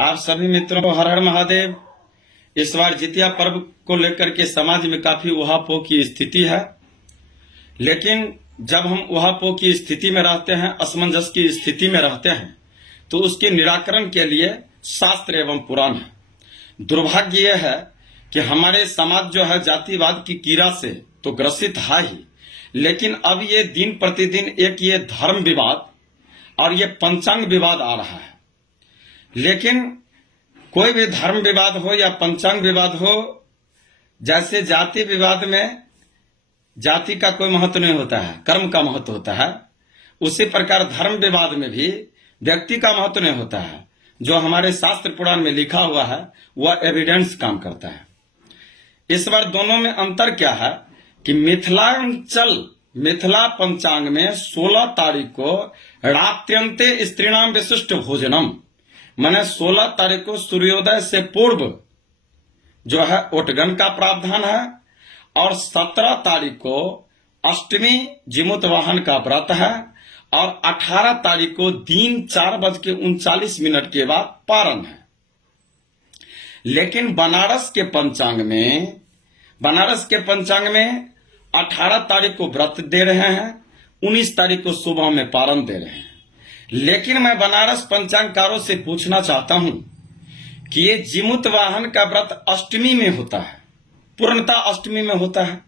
आप सभी मित्रों को हर हर महादेव। इस बार जितिया पर्व को लेकर के समाज में काफी उहापोह की स्थिति है, लेकिन जब हम उहापोह की स्थिति में रहते हैं, असमंजस की स्थिति में रहते हैं, तो उसके निराकरण के लिए शास्त्र एवं पुराण है। दुर्भाग्य यह है कि हमारे समाज जो है जातिवाद की कीड़ा से तो ग्रसित है ही, लेकिन अब ये दिन प्रतिदिन एक ये धर्म विवाद और ये पंचांग विवाद आ रहा है। लेकिन कोई भी धर्म विवाद हो या पंचांग विवाद हो, जैसे जाति विवाद में जाति का कोई महत्व नहीं होता है, कर्म का महत्व होता है, उसी प्रकार धर्म विवाद में भी व्यक्ति का महत्व नहीं होता है। जो हमारे शास्त्र पुराण में लिखा हुआ है वह एविडेंस काम करता है। इस बार दोनों में अंतर क्या है कि मिथिला पंचांग में 16 तारीख को रात्र्यंते स्त्रीणाम विशिष्ट भोजनम, माने 16 तारीख को सूर्योदय से पूर्व जो है ओटगन का प्रावधान है, और 17 तारीख को अष्टमी जिमुत वाहन का व्रत है, और 18 तारीख को दिन 4:39 के बाद पारण है। लेकिन बनारस के पंचांग में 18 तारीख को व्रत दे रहे हैं, 19 तारीख को सुबह में पारण दे रहे हैं। लेकिन मैं बनारस पंचांगकारों से पूछना चाहता हूं कि ये जिमुत वाहन का व्रत अष्टमी में होता है, पूर्णता अष्टमी में होता है,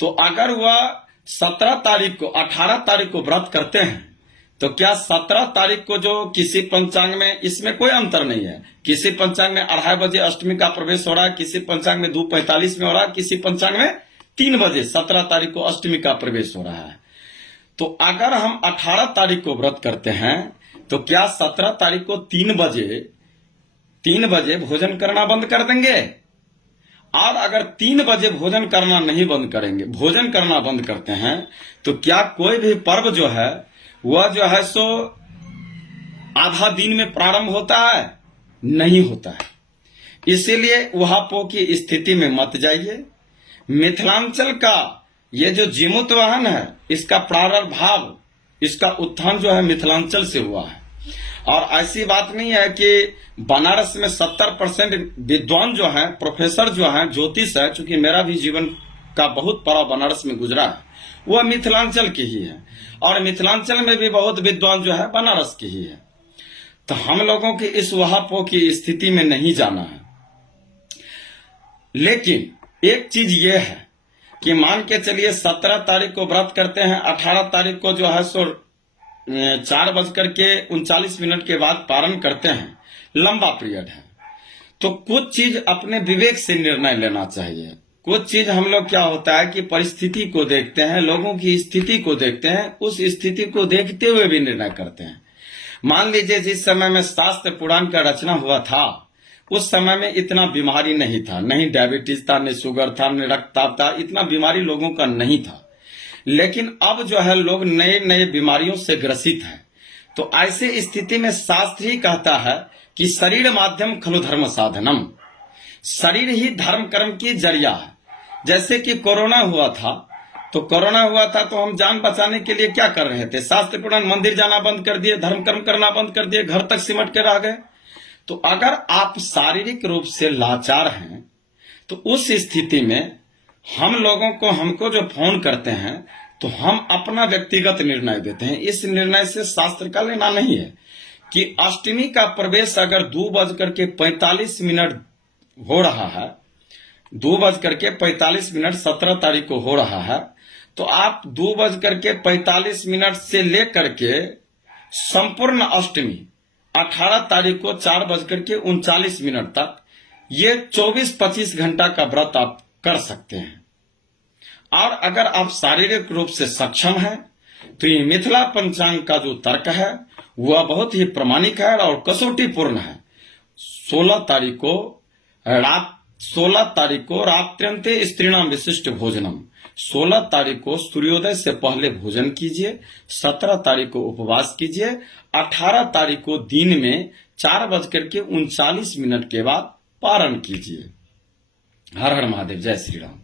तो अगर वह 17 तारीख को 18 तारीख को व्रत करते हैं, तो क्या 17 तारीख को जो किसी पंचांग में, इसमें कोई अंतर नहीं है, किसी पंचांग में 2:30 बजे अष्टमी का प्रवेश हो रहा है, किसी पंचांग में 2:45 में हो रहा है, किसी पंचांग में 3 बजे 17 तारीख को अष्टमी का प्रवेश हो रहा है। तो अगर हम 18 तारीख को व्रत करते हैं, तो क्या 17 तारीख को 3 बजे भोजन करना बंद कर देंगे? और अगर 3 बजे भोजन करना नहीं बंद करेंगे, भोजन करना बंद करते हैं, तो क्या कोई भी पर्व जो है वह जो है सो आधा दिन में प्रारंभ होता है? नहीं होता है। इसीलिए उहापोह की स्थिति में मत जाइए। मिथिलांचल का ये जो जिमुत वाहन है, इसका प्रादुर्भाव, इसका उत्थान जो है मिथिलांचल से हुआ है। और ऐसी बात नहीं है कि बनारस में 70% विद्वान जो हैं, प्रोफेसर जो हैं, ज्योतिष है, चूंकि मेरा भी जीवन का बहुत बड़ा बनारस में गुजरा है, वह मिथिलांचल की ही है, और मिथिलांचल में भी बहुत विद्वान जो है बनारस की ही है। तो हम लोगों की इस उहापोह की स्थिति में नहीं जाना है। लेकिन एक चीज ये है कि मान के चलिए 17 तारीख को व्रत करते हैं, 18 तारीख को जो है सो 4:39 के बाद पारण करते हैं, लंबा पीरियड है, तो कुछ चीज अपने विवेक से निर्णय लेना चाहिए। कुछ चीज हम लोग क्या होता है कि परिस्थिति को देखते हैं, लोगों की स्थिति को देखते हैं, उस स्थिति को देखते हुए भी निर्णय करते हैं। मान लीजिए जिस समय में शास्त्र पुराण का रचना हुआ था, उस समय में इतना बीमारी नहीं था, नहीं डायबिटीज था, नहीं शुगर था, नहीं रक्तचाप था, इतना बीमारी लोगों का नहीं था। लेकिन अब जो है लोग नए नए बीमारियों से ग्रसित हैं। तो ऐसे स्थिति में शास्त्र ही कहता है कि शरीर माध्यम खलु धर्म साधनम, शरीर ही धर्म कर्म की जरिया है। जैसे कि कोरोना हुआ था, तो हम जान बचाने के लिए क्या कर रहे थे? शास्त्र पुराण, मंदिर जाना बंद कर दिए, धर्म कर्म करना बंद कर दिए, घर तक सिमट के रह गए। तो अगर आप शारीरिक रूप से लाचार हैं, तो उस स्थिति में हमको जो फोन करते हैं, तो हम अपना व्यक्तिगत निर्णय देते हैं। इस निर्णय से शास्त्र का लेना नहीं है कि अष्टमी का प्रवेश अगर 2:45 हो रहा है, 2:45 17 तारीख को हो रहा है, तो आप 2:45 से लेकर के संपूर्ण अष्टमी 18 तारीख को 4:39 तक, ये 24-25 घंटा का व्रत आप कर सकते हैं। और अगर आप शारीरिक रूप से सक्षम हैं, तो ये मिथिला पंचांग का जो तर्क है वह बहुत ही प्रामाणिक है और कसौटीपूर्ण है। 16 तारीख को रात्र्यंते स्त्रीणाम विशिष्ट भोजनम, 16 तारीख को सूर्योदय से पहले भोजन कीजिए, 17 तारीख को उपवास कीजिए, 18 तारीख को दिन में 4:39 के बाद पारण कीजिए। हर हर महादेव, जय श्री राम।